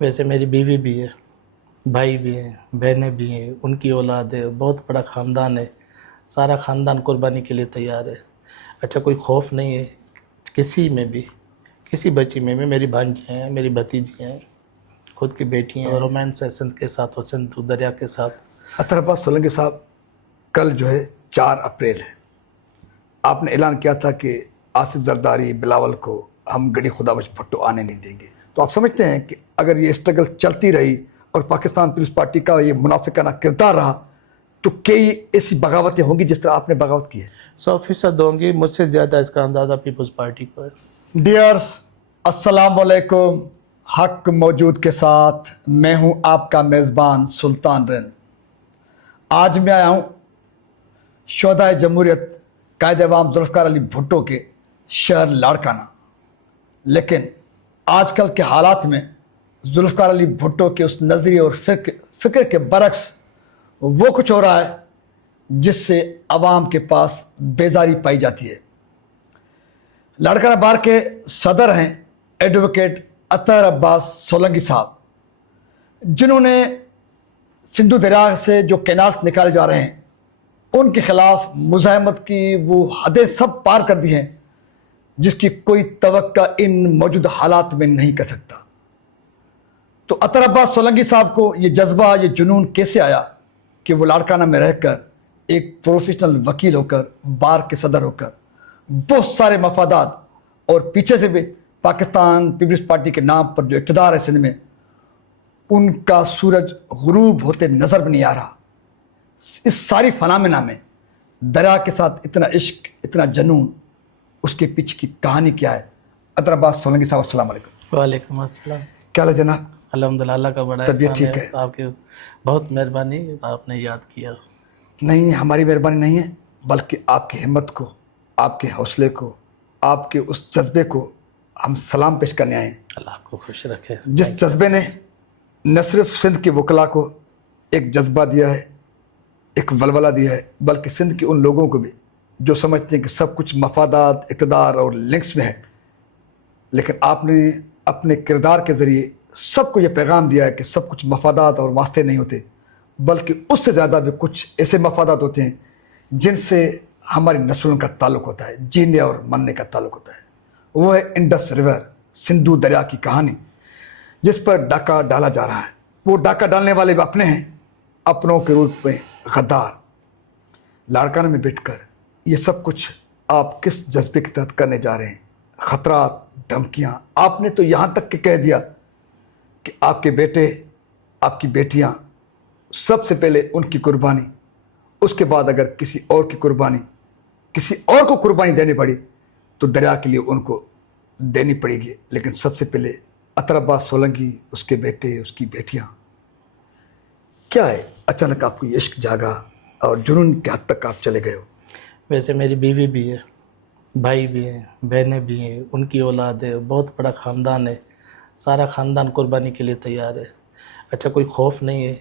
ویسے میری بیوی بھی ہے، بھائی بھی ہیں، بہنیں بھی ہیں، ان کی اولاد ہے، بہت بڑا خاندان ہے، سارا خاندان قربانی کے لیے تیار ہے۔ اچھا کوئی خوف نہیں ہے کسی میں بھی، کسی بچی میں بھی۔ میری بھانجیاں ہیں، میری بھتیجی ہیں، خود کی بیٹی ہیں۔ رومانس ہے سندھ کے ساتھ اور سندھ دریا کے ساتھ۔ اطہر عباس سولنگی صاحب، کل جو ہے 4 اپریل ہے، آپ نے اعلان کیا تھا کہ آصف زرداری، بلاول کو ہم گڑی خدا بخش بھٹو آنے نہیں دیں گے۔ تو آپ سمجھتے ہیں کہ اگر یہ اسٹرگل چلتی رہی اور پاکستان پیپلز پارٹی کا یہ منافقانہ کردار رہا تو کئی ایسی بغاوتیں ہوں گی جس طرح آپ نے بغاوت کی ہے؟ 100% ہوں گی، مجھ سے زیادہ اس کا اندازہ پیپلز پارٹی کو ہے۔ ڈیئرز، السلام علیکم۔ حق موجود کے ساتھ میں ہوں آپ کا میزبان سلطان رند۔ آج میں آیا ہوں شہدائے جمہوریت قائد عوام ذوالفقار علی بھٹو کے شہر لاڑکانہ، لیکن آج کل کے حالات میں ذوالفقار علی بھٹو کے اس نظریے اور فکر کے برعکس وہ کچھ ہو رہا ہے جس سے عوام کے پاس بیزاری پائی جاتی ہے۔ لاڑکانہ بار کے صدر ہیں ایڈوکیٹ اطہر عباس سولنگی صاحب، جنہوں نے سندھو دریا سے جو کینالز نکالے جا رہے ہیں ان کے خلاف مزاحمت کی وہ حدیں سب پار کر دی ہیں جس کی کوئی توقع ان موجودہ حالات میں نہیں کر سکتا۔ تو اطہر عباس سولنگی صاحب کو یہ جذبہ، یہ جنون کیسے آیا کہ وہ لاڑکانہ میں رہ کر ایک پروفیشنل وکیل ہو کر، بار کے صدر ہو کر بہت سارے مفادات اور پیچھے سے بھی پاکستان پیپلز پارٹی کے نام پر جو اقتدار ہے سندھ میں، ان کا سورج غروب ہوتے نظر بھی نہیں آ رہا۔ اس ساری فنامنا میں دریا کے ساتھ اتنا عشق، اتنا جنون، اس کے پیچھے کی کہانی کیا ہے؟ اطہر عباس سولنگی صاحب، السلام علیکم۔ وعلیکم السلام۔ کیا حال ہے جناب؟ الحمدللہ، اللہ کا بڑا طبیعت احسان ٹھیک ہے، ہے؟ آپ کی بہت مہربانی، آپ نے یاد کیا۔ نہیں، ہماری مہربانی نہیں ہے، بلکہ آپ کی ہمت کو، آپ کے حوصلے کو، آپ کے اس جذبے کو ہم سلام پیش کرنے آئے ہیں، اللہ آپ کو خوش رکھے۔ جس جذبے نے نہ صرف سندھ کے وکلاء کو ایک جذبہ دیا ہے، ایک ولولہ دیا ہے، بلکہ سندھ کے ان لوگوں کو بھی جو سمجھتے ہیں کہ سب کچھ مفادات، اقتدار اور لنکس میں ہے، لیکن آپ نے اپنے کردار کے ذریعے سب کو یہ پیغام دیا ہے کہ سب کچھ مفادات اور واسطے نہیں ہوتے، بلکہ اس سے زیادہ بھی کچھ ایسے مفادات ہوتے ہیں جن سے ہماری نسلوں کا تعلق ہوتا ہے، جینے اور مرنے کا تعلق ہوتا ہے۔ وہ ہے انڈس ریور، سندھو دریا کی کہانی، جس پر ڈاکہ ڈالا جا رہا ہے۔ وہ ڈاکہ ڈالنے والے بھی اپنے ہیں، اپنوں کے روپ میں غدار۔ لاڑکانہ میں بیٹھ کر یہ سب کچھ آپ کس جذبے کے تحت کرنے جا رہے ہیں؟ خطرات، دھمکیاں، آپ نے تو یہاں تک کہ کہہ دیا کہ آپ کے بیٹے، آپ کی بیٹیاں، سب سے پہلے ان کی قربانی، اس کے بعد اگر کسی اور کی قربانی، کسی اور کو قربانی دینی پڑی تو دریا کے لیے ان کو دینی پڑے گی، لیکن سب سے پہلے اطہر عباس سولنگی، اس کے بیٹے، اس کی بیٹیاں۔ کیا ہے اچانک آپ کو یہ عشق جاگا اور جنون کے حد تک آپ چلے گئے ہو؟ ویسے میری بیوی بھی ہے، بھائی بھی ہیں، بہنیں بھی ہیں، ان کی اولاد ہے، بہت بڑا خاندان ہے، سارا خاندان قربانی کے لیے تیار ہے۔ اچھا کوئی خوف نہیں ہے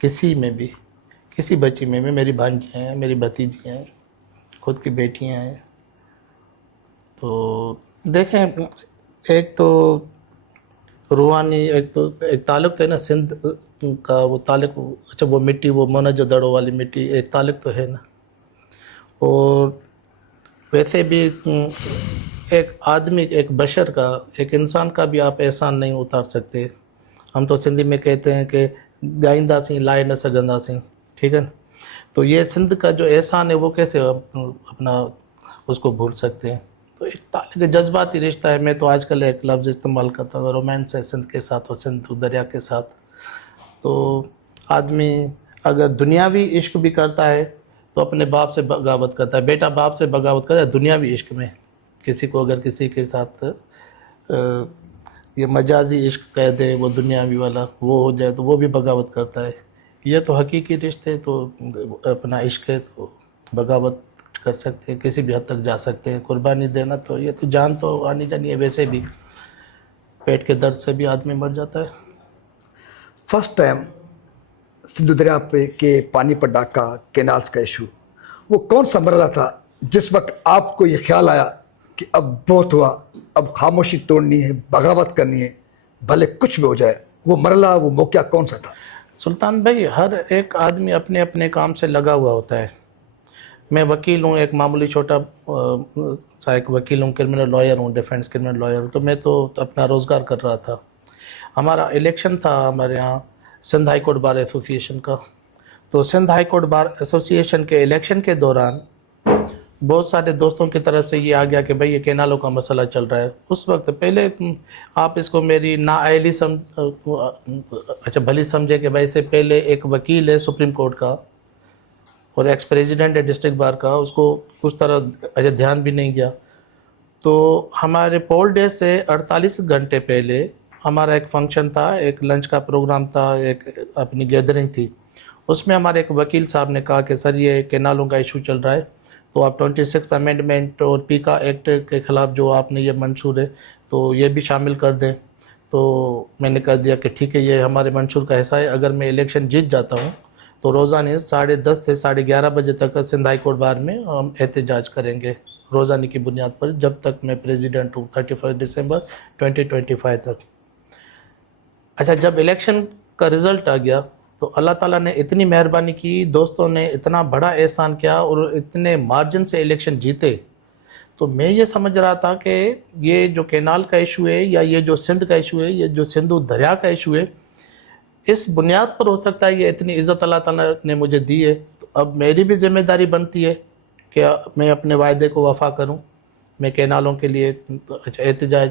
کسی میں بھی، کسی بچی میں بھی۔ میری بھانجیاں ہیں، میری بھتیجیاں ہیں، خود کی بیٹیاں ہیں۔ تو دیکھیں، ایک تو روحانی، ایک تعلق تو ہے نا سندھ کا، وہ تعلق، اچھا وہ مٹی، وہ مونا جو دڑوں والی مٹی، ایک تعلق تو ہے نا۔ اور ویسے بھی ایک آدمی، ایک بشر کا، ایک انسان کا بھی آپ احسان نہیں اتار سکتے۔ ہم تو سندھی میں کہتے ہیں کہ گائندہ سی لائے نہ سگندہ سی، ٹھیک ہے نا؟ تو یہ سندھ کا جو احسان ہے وہ کیسے اپنا اس کو بھول سکتے ہیں؟ تو ایک تعلق جذباتی رشتہ ہے۔ میں تو آج کل ایک لفظ استعمال کرتا ہوں، رومانس ہے سندھ کے ساتھ اور سندھ دریا کے ساتھ۔ تو آدمی اگر دنیاوی عشق بھی کرتا ہے تو اپنے باپ سے بغاوت کرتا ہے، بیٹا باپ سے بغاوت کرتا ہے دنیاوی عشق میں۔ کسی کو اگر کسی کے ساتھ یہ مجازی عشق کہہ دے، وہ دنیاوی والا وہ ہو جائے تو وہ بھی بغاوت کرتا ہے۔ یہ تو حقیقی رشتے، تو اپنا عشق ہے تو بغاوت کر سکتے ہیں، کسی بھی حد تک جا سکتے ہیں۔ قربانی دینا تو یہ تو جان تو آنی جانی ہے، ویسے بھی پیٹ کے درد سے بھی آدمی مر جاتا ہے۔ فرسٹ ٹائم سندھو دریا پہ کے پانی پر ڈاکہ، کینالز کا ایشو، وہ کون سا مرحلہ تھا جس وقت آپ کو یہ خیال آیا کہ اب بہت ہوا، اب خاموشی توڑنی ہے، بغاوت کرنی ہے، بھلے کچھ بھی ہو جائے، وہ مرحلہ, وہ موقع کون سا تھا؟ سلطان بھائی، ہر ایک آدمی اپنے اپنے کام سے لگا ہوا ہوتا ہے. میں وکیل ہوں، ایک معمولی چھوٹا سا ایک وکیل ہوں، کرمنل لائر ہوں، ڈیفینس کرمنل لائر ہوں. تو میں تو اپنا روزگار کر رہا تھا. ہمارا الیکشن تھا ہمارے یہاں سندھ ہائی کورٹ بار ایسوسی ایشن کا. تو سندھ ہائی کورٹ بار ایسوسی ایشن کے الیکشن کے دوران بہت سارے دوستوں کی طرف سے یہ آ گیا کہ بھئی یہ کینالوں کا مسئلہ چل رہا ہے. اس وقت پہلے آپ اس کو میری نااہلی اچھا بھلی سمجھے کہ بھائی سے پہلے ایک وکیل ہے سپریم کورٹ کا اور ایکس پریزیڈنٹ ہے ڈسٹرکٹ بار کا، اس کو اس طرح دھیان بھی نہیں گیا. تو ہمارے پول ڈے سے 48 گھنٹے پہلے ہمارا ایک فنکشن تھا، ایک لنچ کا پروگرام تھا، ایک اپنی گیدرنگ تھی. اس میں ہمارے ایک وکیل صاحب نے کہا کہ سر یہ کینالوں کا ایشو چل رہا ہے، تو آپ 26 امینڈمنٹ اور پیکا ایکٹ کے خلاف جو آپ نے یہ منشور ہے تو یہ بھی شامل کر دیں. تو میں نے کہہ دیا کہ ٹھیک ہے، یہ ہمارے منشور کا حصہ ہے. اگر میں الیکشن جیت جاتا ہوں تو روزانہ 10:30 سے 11:30 بجے تک سندھ ہائی کورٹ بار میں ہم احتجاج کریں گے روزانہ کی بنیاد پر، جب تک میں پریزیڈنٹ ہوں 31 دسمبر 2025 تک. اچھا، جب الیکشن کا رزلٹ آ گیا تو اللہ تعالیٰ نے اتنی مہربانی کی، دوستوں نے اتنا بڑا احسان کیا اور اتنے مارجن سے الیکشن جیتے. تو میں یہ سمجھ رہا تھا کہ یہ جو کینال کا ایشو ہے یا یہ جو سندھ کا ایشو ہے، یہ جو سندھو دریا کا ایشو ہے، اس بنیاد پر ہو سکتا ہے یہ اتنی عزت اللہ تعالیٰ نے مجھے دی ہے. تو اب میری بھی ذمہ داری بنتی ہے کہ میں اپنے وعدے کو وفا کروں. میں کینالوں کے لیے احتجاج،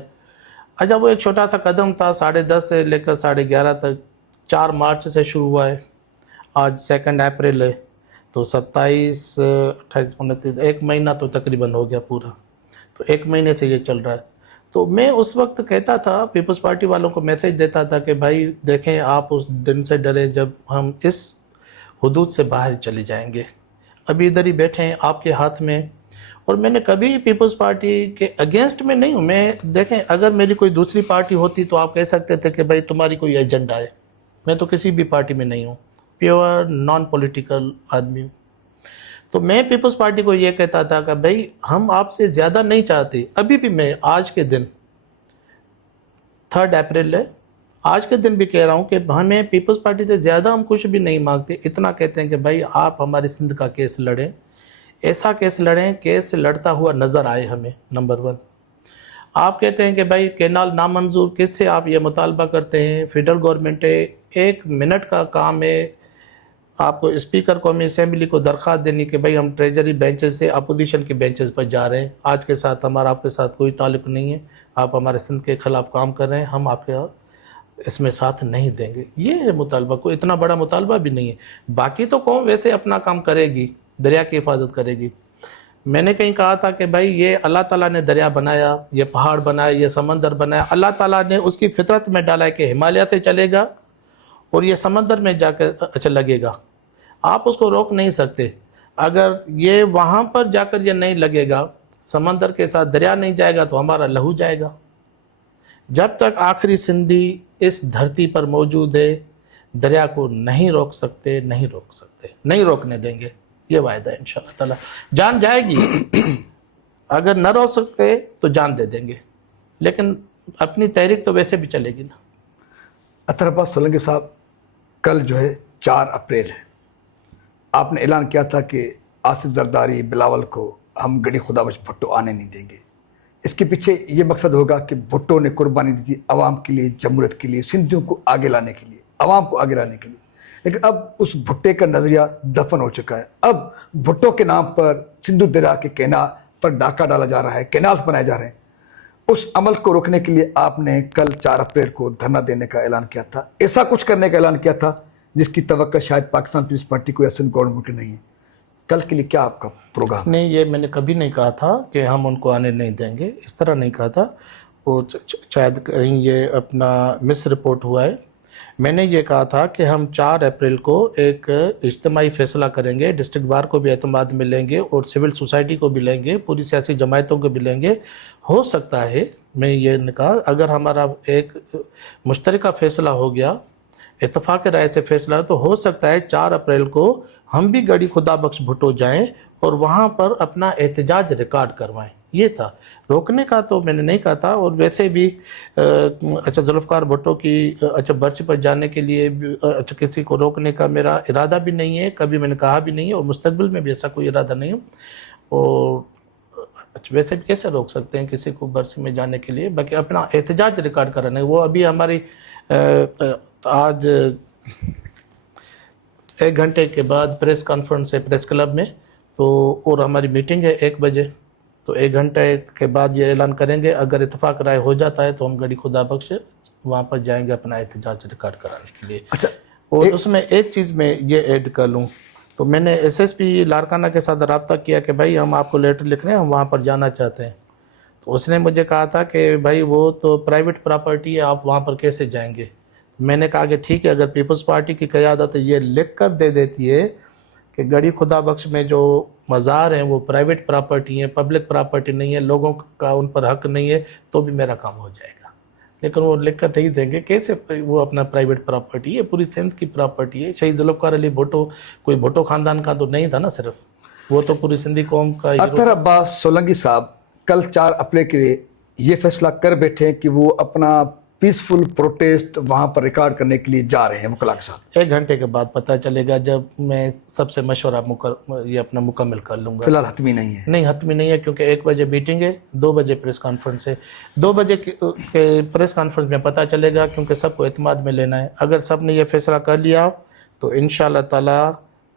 اچھا وہ ایک چھوٹا سا قدم تھا، 10:30 سے لے کر 11:30 تک. 4 مارچ سے شروع ہوا ہے، آج 2 اپریل ہے، تو 27 28 29 ایک مہینہ تو تقریباً ہو گیا پورا. تو 1 مہینے سے یہ چل رہا ہے. تو میں اس وقت کہتا تھا، پیپلز پارٹی والوں کو میسیج دیتا تھا کہ بھائی دیکھیں، آپ اس دن سے ڈریں جب ہم اس حدود سے باہر چلے جائیں گے. ابھی ادھر ہی بیٹھے ہیں آپ کے ہاتھ میں. اور میں نے کبھی پیپلز پارٹی کے اگینسٹ میں نہیں ہوں. میں دیکھیں، اگر میری کوئی دوسری پارٹی ہوتی تو آپ کہہ سکتے تھے کہ بھائی تمہاری کوئی ایجنڈا ہے. میں تو کسی بھی پارٹی میں نہیں ہوں، پیور نان پولیٹیکل آدمی ہوں. تو میں پیپلز پارٹی کو یہ کہتا تھا کہ بھائی ہم آپ سے زیادہ نہیں چاہتے. ابھی بھی میں آج کے دن 3 اپریل ہے، آج کے دن بھی کہہ رہا ہوں کہ ہمیں پیپلز پارٹی سے زیادہ ہم کچھ بھی نہیں مانگتے. اتنا کہتے ہیں کہ بھائی آپ ہمارے سندھ کا کیس لڑیں، ایسا کیس لڑیں، کیس لڑتا ہوا نظر آئے ہمیں. نمبر 1 آپ کہتے ہیں کہ بھائی کینال نامنظور، کس سے آپ یہ مطالبہ کرتے ہیں؟ فیڈرل گورنمنٹ ہے، 1 منٹ کا کام ہے آپ کو اسپیکر قومی اسمبلی کو درخواست دینی کہ بھئی ہم ٹریجری بینچز سے اپوزیشن کے بینچز پر جا رہے ہیں. آج کے ساتھ ہمارا آپ کے ساتھ کوئی تعلق نہیں ہے، آپ ہمارے سندھ کے خلاف کام کر رہے ہیں، ہم آپ کے اس میں ساتھ نہیں دیں گے. یہ ہے مطالبہ، کوئی اتنا بڑا مطالبہ بھی نہیں ہے. باقی تو قوم ویسے اپنا کام کرے گی، دریا کی حفاظت کرے گی. میں نے کہیں کہا تھا کہ بھائی یہ اللہ تعالیٰ نے دریا بنایا، یہ پہاڑ بنایا، یہ سمندر بنایا. اللہ تعالیٰ نے اس کی فطرت میں ڈالا ہے کہ ہمالیہ سے چلے گا اور یہ سمندر میں جا کر لگے گا. آپ اس کو روک نہیں سکتے. اگر یہ وہاں پر جا کر یہ نہیں لگے گا، سمندر کے ساتھ دریا نہیں جائے گا تو ہمارا لہو جائے گا. جب تک آخری سندھی اس دھرتی پر موجود ہے، دریا کو نہیں روک سکتے، نہیں روک سکتے، نہیں روکنے دیں گے. یہ وعدہ ہے انشاءاللہ تعالی. جان جائے گی، اگر نہ روک سکتے تو جان دے دیں گے، لیکن اپنی تحریک تو ویسے بھی چلے گی نا. اطہر عباس سولنگی صاحب، کل جو ہے 4 اپریل ہے، آپ نے اعلان کیا تھا کہ آصف زرداری، بلاول کو ہم گڑی خدا بخش بھٹو آنے نہیں دیں گے. اس کے پیچھے یہ مقصد ہوگا کہ بھٹو نے قربانی دی تھی عوام کے لیے، جمہوریت کے لیے، سندھیوں کو آگے لانے کے لیے، عوام کو آگے لانے کے لیے. لیکن اب اس بھٹے کا نظریہ دفن ہو چکا ہے. اب بھٹو کے نام پر سندھو دریا کے کینال پر ڈاکہ ڈالا جا رہا ہے، کینالز بنائے جا رہے ہیں. اس عمل کو روکنے کے لیے آپ نے کل 4 اپریل کو دھرنا دینے کا اعلان کیا تھا، ایسا کچھ کرنے کا اعلان کیا تھا جس کی توقع شاید پاکستان پیپلز پارٹی کو یا سندھ گورنمنٹ کی نہیں ہے. کل کے لیے کیا آپ کا پروگرام؟ نہیں، یہ میں نے کبھی نہیں کہا تھا کہ ہم ان کو آنے نہیں دیں گے، اس طرح نہیں کہا تھا. وہ شاید کہیں یہ اپنا مس رپورٹ ہوا ہے. میں نے یہ کہا تھا کہ ہم 4 اپریل کو ایک اجتماعی فیصلہ کریں گے، ڈسٹرکٹ بار کو بھی اعتماد میں لیں گے اور سول سوسائٹی کو بھی لیں گے، پوری سیاسی جماعتوں کو بھی لیں گے. ہو سکتا ہے، میں یہ نے کہا، اگر ہمارا ایک مشترکہ فیصلہ ہو گیا، اتفاق رائے سے فیصلہ، تو ہو سکتا ہے 4 اپریل کو ہم بھی گڑی خدا بخش بھٹو جائیں اور وہاں پر اپنا احتجاج ریکارڈ کروائیں. یہ تھا. روکنے کا تو میں نے نہیں کہا تھا. اور ویسے بھی اچھا ذوالفقار بھٹو کی اچھا برسی پر جانے کے لیے اچھا کسی کو روکنے کا میرا ارادہ بھی نہیں ہے, کبھی میں نے کہا بھی نہیں ہے, اور مستقبل میں بھی ایسا کوئی ارادہ نہیں ہوں. اور اچھا ویسے بھی کیسے روک سکتے ہیں کسی کو برسی میں جانے کے لیے؟ باقی اپنا احتجاج ریکارڈ کرانا ہے. وہ ابھی ہماری آج 1 گھنٹے کے بعد پریس کانفرنس ہے پریس کلب میں, تو اور ہماری میٹنگ ہے 1 بجے. تو 1 گھنٹے کے بعد یہ اعلان کریں گے. اگر اتفاق رائے ہو جاتا ہے تو ہم گڑھی خدا بخش وہاں پر جائیں گے اپنا احتجاج ریکارڈ کرانے کے لیے. اچھا, اور اس میں ایک چیز میں یہ ایڈ کر لوں, تو میں نے ایس ایس پی لاڑکانہ کے ساتھ رابطہ کیا کہ بھائی ہم آپ کو لیٹر لکھ رہے ہیں, ہم وہاں پر جانا چاہتے ہیں. تو اس نے مجھے کہا تھا کہ بھائی وہ تو پرائیویٹ پراپرٹی ہے, آپ وہاں پر کیسے جائیں گے؟ میں نے کہا کہ ٹھیک ہے, اگر پیپلز پارٹی کی قیادت یہ لکھ کر دے دیتی ہے کہ گڑھی خدا بخش میں جو مزار ہیں وہ پرائیویٹ پراپرٹی ہیں, پبلک پراپرٹی نہیں ہے, لوگوں کا ان پر حق نہیں ہے, تو بھی میرا کام ہو جائے گا. لیکن وہ لکھ کر نہیں دیں گے. کیسے وہ اپنا پرائیویٹ پراپرٹی ہے, پوری سندھ کی پراپرٹی ہے. شہید ذوالفقار علی بھٹو کوئی بھٹو خاندان کا تو نہیں تھا نا صرف, وہ تو پوری سندھی قوم کا ہیرو اطہر عباس سولنگی صاحب کل 4 اپریل کے لیے یہ فیصلہ کر بیٹھے ہیں کہ وہ اپنا پیسفل پروٹیسٹ وہاں پر ریکارڈ کرنے کے لیے جا رہے ہیں وکلاء کے ساتھ. 1 گھنٹے کے بعد پتہ چلے گا, جب میں سب سے مشورہ یہ اپنا مکمل کر لوں گا. فی الحال حتمی نہیں ہے. نہیں حتمی نہیں ہے, کیونکہ 1 بجے میٹنگ ہے, 2 بجے پریس کانفرنس ہے. 2 بجے کے پریس کانفرنس میں پتہ چلے گا, کیونکہ سب کو اعتماد میں لینا ہے. اگر سب نے یہ فیصلہ کر لیا تو انشاءاللہ تعالی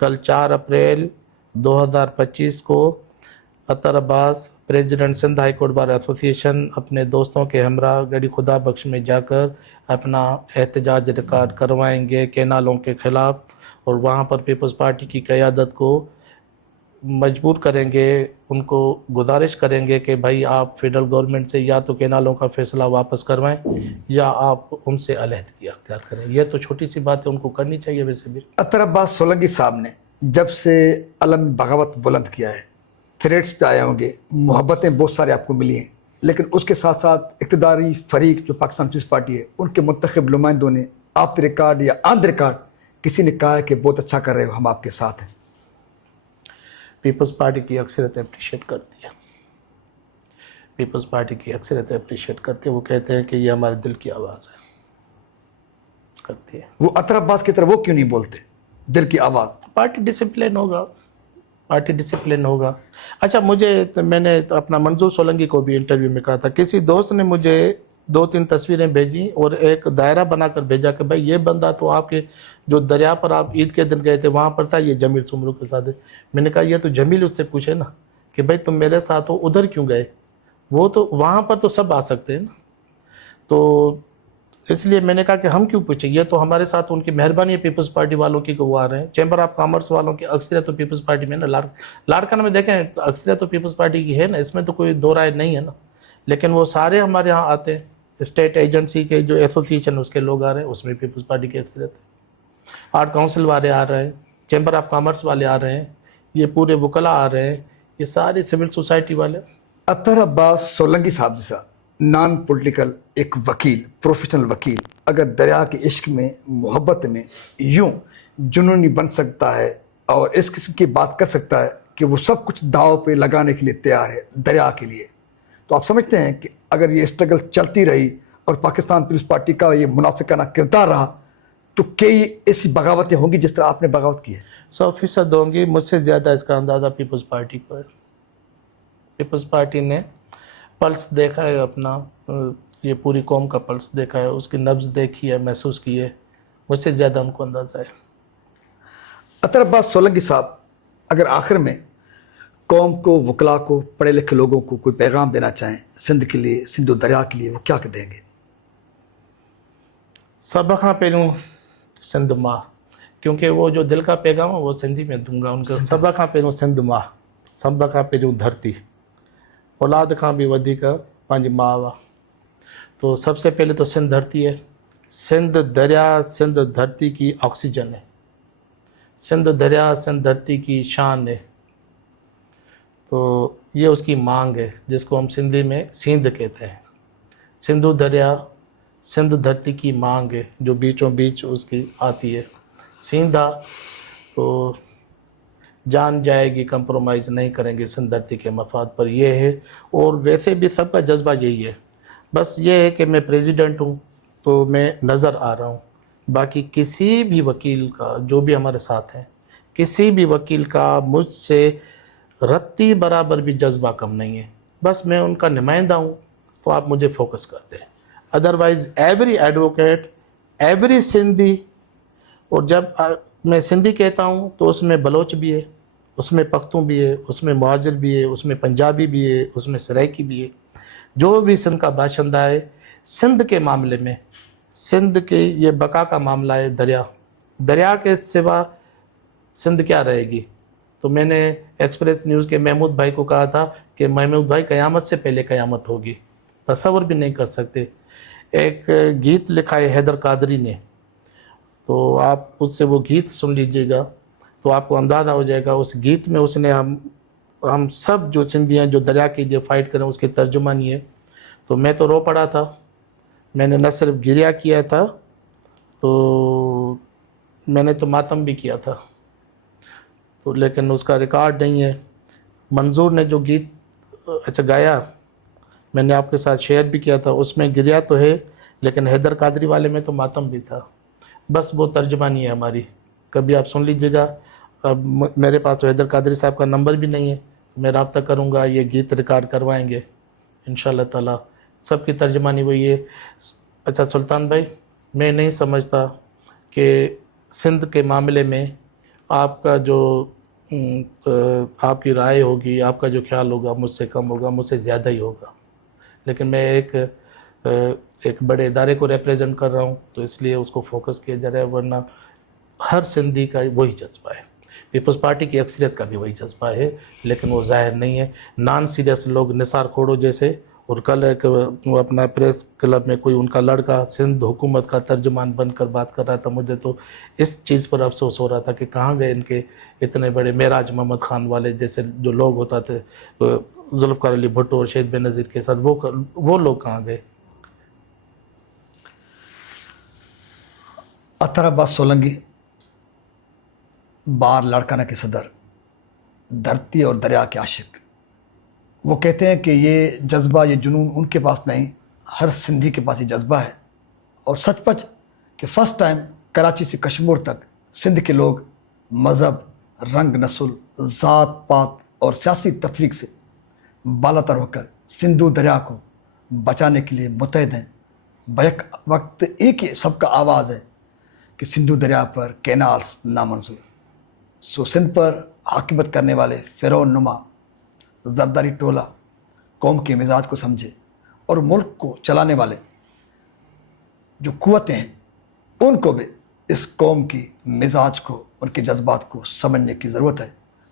کل 4 اپریل 2025 کو Athar Abbas president Sindh high court bar association اپنے دوستوں کے ہمراہ گڑھی خدا بخش میں جا کر اپنا احتجاج ریکارڈ کروائیں گے کینالوں کے خلاف. اور وہاں پر پیپلز پارٹی کی قیادت کو مجبور کریں گے, ان کو گزارش کریں گے کہ بھائی آپ فیڈرل گورنمنٹ سے یا تو کینالوں کا فیصلہ واپس کروائیں یا آپ ان سے علیحدگی اختیار کریں. یہ تو چھوٹی سی بات ہے, ان کو کرنی چاہیے. ویسے بھی اطہر عباس سولنگی صاحب نے جب سے علم بغاوت بلند کیا ہے, تھریٹس پہ آئے ہوں گے, محبتیں بہت سارے آپ کو ملی ہیں, لیکن اس کے ساتھ ساتھ اقتداری فریق جو پاکستان پیپلز پارٹی ہے, ان کے منتخب نمائندوں نے آف دی ریکارڈ یا آن دی ریکارڈ کسی نے کہا ہے کہ بہت اچھا کر رہے ہو, ہم آپ کے ساتھ ہیں. پیپلز پارٹی کی اکثریت اپریشیٹ کرتی ہے. پیپلز پارٹی کی اکثریت اپریشیٹ کرتی ہے. وہ کہتے ہیں کہ یہ ہمارے دل کی آواز ہے, کرتی ہے. وہ اطہر عباس کی طرح وہ کیوں نہیں بولتے دل کی آواز؟ پارٹی ڈسپلن ہوگا, پارٹی ڈسپلن ہوگا. اچھا میں نے اپنا منظور سولنگی کو بھی انٹرویو میں کہا تھا, کسی دوست نے مجھے 2-3 تصویریں بھیجی اور ایک دائرہ بنا کر بھیجا کہ بھائی یہ بندہ تو آپ کے جو دریا پر آپ عید کے دن گئے تھے وہاں پر تھا, یہ جمیل سمرو کے ساتھ ہے. میں نے کہا یہ تو جمیل اس سے پوچھے نا کہ بھائی تم میرے ساتھ ہو, ادھر کیوں گئے؟ وہ تو وہاں پر تو سب آ سکتے ہیں نا. تو اس لیے میں نے کہا کہ ہم کیوں پوچھیں, یہ تو ہمارے ساتھ ان کی مہربانی ہے پیپلز پارٹی والوں کی کہ وہ آ رہے ہیں. چیمبر آف کامرس والوں کی اکثریت تو پیپلز پارٹی میں نا, لاڑکانہ میں دیکھیں اکثریت تو پیپلز پارٹی کی ہے نا, اس میں تو کوئی دو رائے نہیں ہے نا. لیکن وہ سارے ہمارے یہاں آتے ہیں, اسٹیٹ ایجنسی کے جو ایسوسی ایشن اس کے لوگ آ رہے ہیں, اس میں پیپلز پارٹی کی اکثریت ہے. آرٹ کونسل والے آ رہے ہیں, چیمبر آف کامرس والے آ رہے ہیں, یہ پورے وکلاء آ رہے ہیں, یہ سارے سول سوسائٹی والے. اطہر عباس سولنگی صاحب جیسا نان پولیٹیکل ایک وکیل, پروفیشنل وکیل, اگر دریا کے عشق میں, محبت میں یوں جنونی بن سکتا ہے اور اس قسم کی بات کر سکتا ہے کہ وہ سب کچھ داؤ پہ لگانے کے لیے تیار ہے دریا کے لیے, تو آپ سمجھتے ہیں کہ اگر یہ اسٹرگل چلتی رہی اور پاکستان پیپلز پارٹی کا یہ منافقانہ کردار رہا تو کئی ایسی بغاوتیں ہوں گی جس طرح آپ نے بغاوت کی ہے؟ 100% ہوں گی. مجھ سے زیادہ اس کا اندازہ پیپلز پارٹی کو ہے. پیپلز پارٹی نے پلس دیکھا ہے اپنا, یہ پوری قوم کا پلس دیکھا ہے, اس کی نبض دیکھی ہے, محسوس کی ہے. مجھ سے زیادہ ان کو اندازہ ہے. اطہر عباس سولنگی صاحب اگر آخر میں قوم کو, وکلاء کو, پڑھے لکھے لوگوں کو کوئی پیغام دینا چاہیں سندھ کے لیے, سندھ و دریا کے لیے, وہ کیا دیں گے؟ سب کھاں پہلوں سندھ ماں, کیونکہ وہ جو دل کا پیغام ہے وہ سندھی میں دوں گا ان کو. سب کھاں پہلوں سندھ ماں, سب کھاں پہلوں دھرتی, اولاد کھاں بھی ودیک پانچی ماں وا. تو سب سے پہلے تو سندھ دھرتی ہے. سندھ دریا سندھ دھرتی کی آکسیجن ہے. سندھ دریا سندھ دھرتی کی شان ہے. تو یہ اس کی مانگ ہے جس کو ہم سندھی میں سیندھ کہتے ہیں. سندھو دریا سندھ دھرتی کی مانگ ہے جو بیچوں بیچ اس کی آتی ہے. سیندھا تو جان جائے گی کمپرومائز نہیں کریں گے سندھ دھرتی کے مفاد پر، یہ ہے. اور ویسے بھی سب کا جذبہ یہی ہے. بس یہ ہے کہ میں پریزیڈنٹ ہوں تو میں نظر آ رہا ہوں. باقی کسی بھی وکیل کا، جو بھی ہمارے ساتھ ہیں، کسی بھی وکیل کا مجھ سے رتی برابر بھی جذبہ کم نہیں ہے. بس میں ان کا نمائندہ ہوں تو آپ مجھے فوکس کرتے ہیں. Otherwise every advocate, every Sindhi, اور جب میں سندھی کہتا ہوں تو اس میں بلوچ بھی ہے، اس میں پختون بھی ہے، اس میں مہاجر بھی ہے، اس میں پنجابی بھی ہے، اس میں سرائکی بھی ہے. جو بھی سندھ کا باشندہ ہے، سندھ کے معاملے میں، سندھ کے یہ بقا کا معاملہ ہے. دریا کے سوا سندھ کیا رہے گی؟ تو میں نے ایکسپریس نیوز کے محمود بھائی کو کہا تھا کہ محمود بھائی قیامت سے پہلے قیامت ہوگی، تصور بھی نہیں کر سکتے. ایک گیت لکھا ہے حیدر قادری نے، تو آپ اس سے وہ گیت سن لیجئے گا تو آپ کو اندازہ ہو جائے گا. اس گیت میں اس نے ہم سب جو سندھی ہیں جو دریا کے لیے فائٹ کریں اس کی ترجمانی ہے. تو میں تو رو پڑا تھا. میں نے نہ صرف گریہ کیا تھا، تو میں نے تو ماتم بھی کیا تھا. تو لیکن اس کا ریکارڈ نہیں ہے. منظور نے جو گیت گایا، میں نے آپ کے ساتھ شیئر بھی کیا تھا، اس میں گریہ تو ہے لیکن حیدر قادری والے میں تو ماتم بھی تھا. بس وہ ترجمانی ہے ہماری. کبھی آپ سن لیجئے گا. اب میرے پاس حیدر قادری صاحب کا نمبر بھی نہیں ہے، میں رابطہ کروں گا، یہ گیت ریکارڈ کروائیں گے انشاءاللہ تعالی. سب کی ترجمانی وہی ہے. اچھا سلطان بھائی، میں نہیں سمجھتا کہ سندھ کے معاملے میں آپ کا جو آپ کی رائے ہوگی، آپ کا جو خیال ہوگا مجھ سے کم ہوگا، مجھ سے زیادہ ہی ہوگا. لیکن میں ایک بڑے ادارے کو ریپریزنٹ کر رہا ہوں تو اس لیے اس کو فوکس کیا جا رہا ہے. ورنہ ہر سندھی کا وہی جذبہ ہے. پیپلز پارٹی کی اکثریت کا بھی وہی جذبہ ہے، لیکن وہ ظاہر نہیں ہے. نان سیریس لوگ نثار کھوڑو جیسے، اور کل ایک وہ اپنا پریس کلب میں کوئی ان کا لڑکا سندھ حکومت کا ترجمان بن کر بات کر رہا تھا. مجھے تو اس چیز پر افسوس ہو رہا تھا کہ کہاں گئے ان کے اتنے بڑے معراج محمد خان والے جیسے جو لوگ ہوتا تھے، ذوالفقار علی بھٹو اور شہید بے نظیر کے ساتھ، وہ لوگ کہاں گئے؟ اطہر عباس سولنگی، بار لاڑکانہ کے صدر، دھرتی اور دریا کے عاشق، وہ کہتے ہیں کہ یہ جذبہ، یہ جنون ان کے پاس نہیں، ہر سندھی کے پاس یہ جذبہ ہے. اور سچ پچ کہ فرسٹ ٹائم کراچی سے کشمیر تک سندھ کے لوگ مذہب، رنگ، نسل، ذات پات اور سیاسی تفریق سے بالاتر ہو کر سندھو دریا کو بچانے کے لیے متحد ہیں. بیک وقت ایک ہی سب کا آواز ہے کہ سندھو دریا پر کینالز نامنظور. سو سندھ پر حاکمیت کرنے والے فرعون نما زرداری ٹولہ قوم کے مزاج کو سمجھے، اور ملک کو چلانے والے جو قوتیں ہیں ان کو بھی اس قوم کی مزاج کو، ان کے جذبات کو سمجھنے کی ضرورت ہے.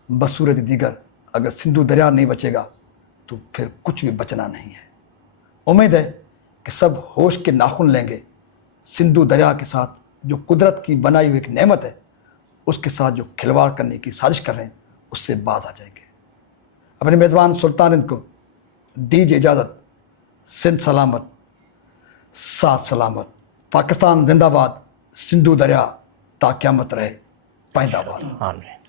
بصورت دیگر اگر سندھو دریا نہیں بچے گا تو پھر کچھ بھی بچنا نہیں ہے. امید ہے کہ سب ہوش کے ناخن لیں گے. سندھو دریا کے ساتھ جو قدرت کی بنائی ہوئی ایک نعمت ہے، اس کے ساتھ جو کھلواڑ کرنے کی سازش کر رہے ہیں اس سے باز آ جائیں گے. اپنے میزبان سلطان ہند کو دیجیے اجازت. سندھ سلامت، ساتھ سلامت. پاکستان زندہ باد. سندھو دریا تا قیامت رہے پائندہ باد. آمین.